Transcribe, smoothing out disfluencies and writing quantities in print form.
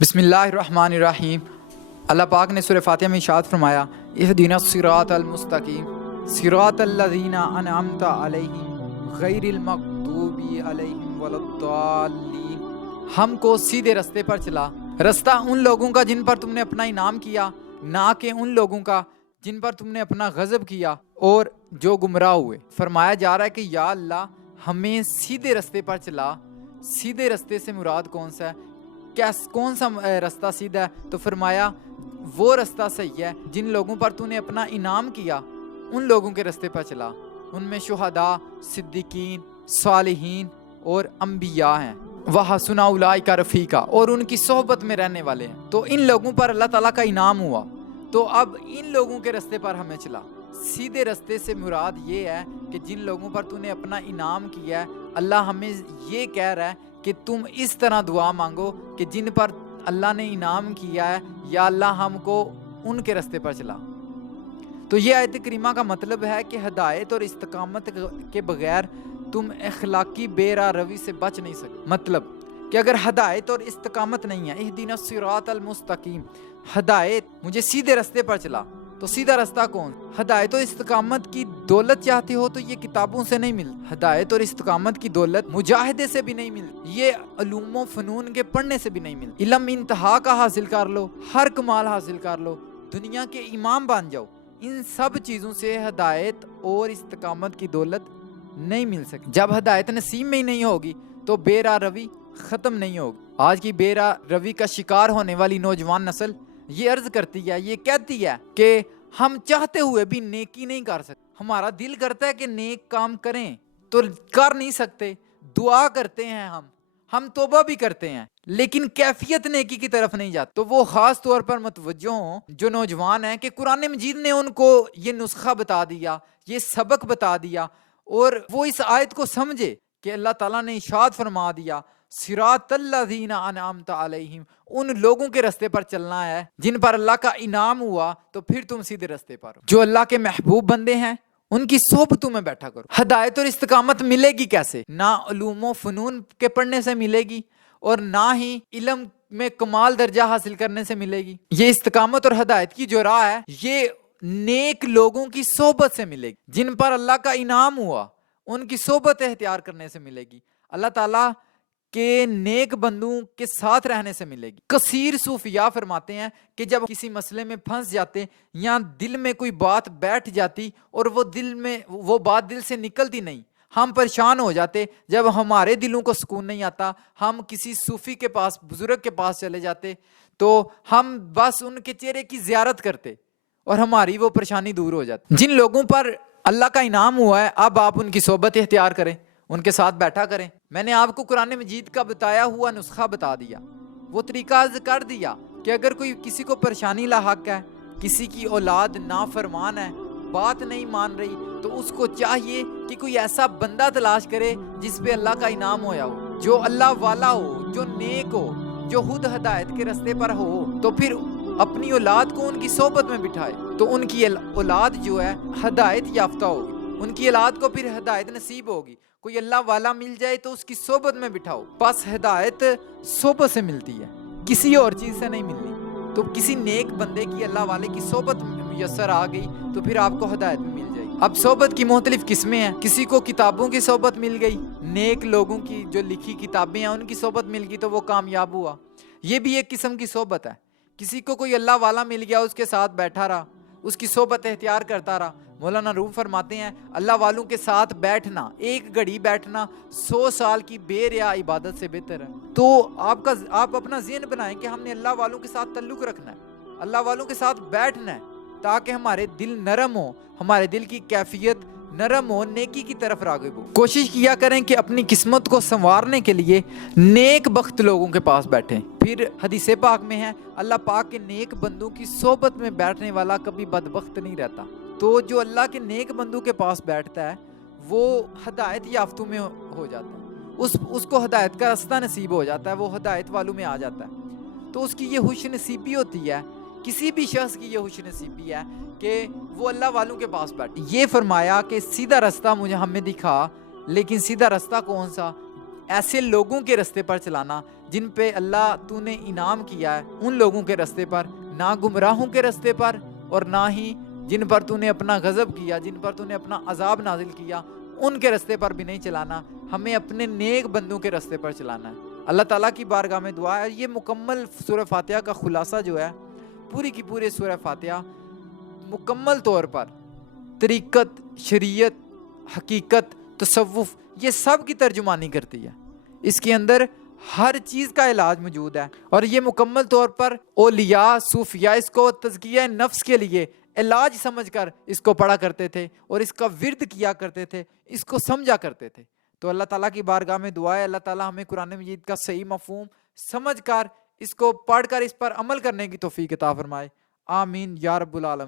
بسم اللہ الرحمن الرحیم۔ اللہ پاک نے سورہ فاتحہ میں ارشاد فرمایا اہدنا الصراط المستقیم صراط الذین انعمت علیہم غیر المغضوب علیہم ولا الضالین۔ ہم کو سیدھے رستے پر چلا، رستہ ان لوگوں کا جن پر تم نے اپنا انعام کیا، نہ کہ ان لوگوں کا جن پر تم نے اپنا غضب کیا اور جو گمراہ ہوئے۔ فرمایا جا رہا ہے کہ یا اللہ ہمیں سیدھے رستے پر چلا۔ سیدھے رستے سے مراد کون سا ہے؟ کون سا رستہ سیدھا ہے؟ تو فرمایا وہ رستہ صحیح ہے جن لوگوں پر تو نے اپنا انعام کیا، ان لوگوں کے رستے پر چلا۔ ان میں شہداء، صدیقین، صالحین اور انبیاء ہیں۔ وَحَسُنَ أُولَٰئِکَ رَفِیقًا، اور ان کی صحبت میں رہنے والے ہیں۔ تو ان لوگوں پر اللہ تعالیٰ کا انعام ہوا، تو اب ان لوگوں کے رستے پر ہمیں چلا۔ سیدھے رستے سے مراد یہ ہے کہ جن لوگوں پر تو نے اپنا انعام کیا ہے، اللہ ہمیں یہ کہہ رہا ہے کہ تم اس طرح دعا مانگو کہ جن پر اللہ نے انعام کیا ہے، یا اللہ ہم کو ان کے رستے پر چلا۔ تو یہ آیت کریمہ کا مطلب ہے کہ ہدایت اور استقامت کے بغیر تم اخلاقی بے راہ روی سے بچ نہیں سکتے۔ مطلب کہ اگر ہدایت اور استقامت نہیں ہے، اہدنا الصراط المستقیم، ہدایت مجھے سیدھے رستے پر چلا، تو سیدھا رستہ کون؟ ہدایت و استقامت کی دولت چاہتے ہو تو یہ کتابوں سے نہیں ملتی۔ ہدایت اور استقامت کی دولت مجاہدے سے بھی نہیں ملتی، یہ علوم و فنون کے پڑھنے سے بھی نہیں ملتی۔ علم انتہا کا حاصل کر لو، ہر کمال حاصل کر لو، دنیا کے امام بن جاؤ، ان سب چیزوں سے ہدایت اور استقامت کی دولت نہیں مل سکتی۔ جب ہدایت نصیب میں ہی نہیں ہوگی تو بے راہ روی ختم نہیں ہوگی۔ آج کی بے راہ روی کا شکار ہونے والی نوجوان نسل یہ عرض کرتی ہے، یہ کہتی ہے کہ ہم چاہتے ہوئے بھی نیکی نہیں کر سکتے۔ ہمارا دل کرتا ہے کہ نیک کام کریں تو کر نہیں سکتے، دعا کرتے ہیں، ہم توبہ بھی کرتے ہیں، لیکن کیفیت نیکی کی طرف نہیں جاتے۔ تو وہ خاص طور پر متوجہ ہوں جو نوجوان ہیں کہ قرآن مجید نے ان کو یہ نسخہ بتا دیا، یہ سبق بتا دیا، اور وہ اس آیت کو سمجھے کہ اللہ تعالیٰ نے ارشاد فرما دیا صراط الذین انعمت علیہم، ان لوگوں کے رستے پر چلنا ہے جن پر اللہ کا انعام ہوا، تو پھر تم سیدھے رستے پر ہو۔ جو اللہ کے محبوب بندے ہیں ان کی صحبتوں میں بیٹھا کرو۔ ہدایت اور استقامت ملے گی کیسے؟ نہ علوم و فنون کے پڑھنے سے ملے گی، اور نہ ہی علم میں کمال درجہ حاصل کرنے سے ملے گی۔ یہ استقامت اور ہدایت کی جو راہ ہے یہ نیک لوگوں کی صحبت سے ملے گی، جن پر اللہ کا انعام ہوا ان کی صحبت اختیار کرنے سے ملے گی، اللہ تعالیٰ کہ نیک بندوں کے ساتھ رہنے سے ملے گی۔ کثیر صوفیاء فرماتے ہیں کہ جب کسی مسئلے میں پھنس جاتے یا دل میں کوئی بات بیٹھ جاتی اور وہ بات دل سے نکلتی نہیں، ہم پریشان ہو جاتے، جب ہمارے دلوں کو سکون نہیں آتا، ہم کسی صوفی کے پاس، بزرگ کے پاس چلے جاتے، تو ہم بس ان کے چہرے کی زیارت کرتے اور ہماری وہ پریشانی دور ہو جاتی۔ جن لوگوں پر اللہ کا انعام ہوا ہے، اب آپ ان کی صحبت اختیار کریں، ان کے ساتھ بیٹھا کریں۔ میں نے آپ کو قرآن مجید کا بتایا ہوا نسخہ بتا دیا، وہ طریقہ عرض کر دیا کہ اگر کوئی کسی کو پریشانی لاحق ہے، کسی کی اولاد نافرمان ہے، بات نہیں مان رہی، تو اس کو چاہیے کہ کوئی ایسا بندہ تلاش کرے جس پہ اللہ کا انعام ہویا ہو، جو اللہ والا ہو، جو نیک ہو، جو خود ہدایت کے رستے پر ہو، تو پھر اپنی اولاد کو ان کی صحبت میں بٹھائے، تو ان کی اولاد جو ہے ہدایت یافتہ ہوگی، ان کی اولاد کو پھر ہدایت نصیب ہوگی۔ کوئی اللہ والا مل جائے تو اس کی صحبت میں بٹھاؤ، بس ہدایت صحبت سے ملتی ہے، کسی اور چیز سے نہیں ملتی۔ تو کسی نیک بندے کی، اللہ والے کی صحبت میسر آ گئی تو پھر آپ کو ہدایت بھی مل جائے گی۔ اب صحبت کی مختلف قسمیں ہیں، کسی کو کتابوں کی صحبت مل گئی، نیک لوگوں کی جو لکھی کتابیں ہیں ان کی صحبت مل گئی تو وہ کامیاب ہوا، یہ بھی ایک قسم کی صحبت ہے۔ کسی کو کوئی اللہ والا مل گیا، اس کے ساتھ بیٹھا رہا، اس کی صحبت اختیار کرتا رہا۔ مولانا روم فرماتے ہیں اللہ والوں کے ساتھ بیٹھنا، ایک گھڑی بیٹھنا 100 سال کی بے ریا عبادت سے بہتر ہے۔ تو آپ اپنا ذہن بنائیں کہ ہم نے اللہ والوں کے ساتھ تعلق رکھنا ہے، اللہ والوں کے ساتھ بیٹھنا ہے، تاکہ ہمارے دل نرم ہو، ہمارے دل کی کیفیت نرم ہو، نیکی کی طرف راغب ہو۔ کوشش کیا کریں کہ اپنی قسمت کو سنوارنے کے لیے نیک بخت لوگوں کے پاس بیٹھیں۔ پھر حدیث پاک میں ہے اللہ پاک کے نیک بندوں کی صحبت میں بیٹھنے والا کبھی بدبخت نہیں رہتا۔ تو جو اللہ کے نیک بندوں کے پاس بیٹھتا ہے وہ ہدایت یافتوں میں ہو جاتا ہے، اس کو ہدایت کا راستہ نصیب ہو جاتا ہے، وہ ہدایت والوں میں آ جاتا ہے، تو اس کی یہ خوش نصیبی ہوتی ہے، کسی بھی شخص کی یہ خوش نصیبی ہے کہ وہ اللہ والوں کے پاس بیٹھے۔ یہ فرمایا کہ سیدھا راستہ مجھے ہمیں دکھا، لیکن سیدھا راستہ کون سا؟ ایسے لوگوں کے رستے پر چلانا جن پہ اللہ تو نے انعام کیا ہے، ان لوگوں کے رستے پر، نہ گمراہوں کے رستے پر، اور نہ ہی جن پر تو نے اپنا غضب کیا، جن پر تو نے اپنا عذاب نازل کیا، ان کے رستے پر بھی نہیں چلانا، ہمیں اپنے نیک بندوں کے رستے پر چلانا ہے۔ اللہ تعالیٰ کی بارگاہ میں دعا ہے، یہ مکمل سورہ فاتحہ کا خلاصہ جو ہے، پوری کی پوری سورہ فاتحہ مکمل طور پر طریقت، شریعت، حقیقت، تصوف، یہ سب کی ترجمانی کرتی ہے۔ اس کے اندر ہر چیز کا علاج موجود ہے، اور یہ مکمل طور پر اولیاء، صوفیاء اس کو تزکیہ نفس کے لیے علاج سمجھ کر اس کو پڑھا کرتے تھے، اور اس کا ورد کیا کرتے تھے، اس کو سمجھا کرتے تھے۔ تو اللہ تعالیٰ کی بارگاہ میں دعا ہے، اللہ تعالیٰ ہمیں قرآن مجید کا صحیح مفہوم سمجھ کر، اس کو پڑھ کر اس پر عمل کرنے کی توفیق عطا فرمائے۔ آمین یا رب العالمین۔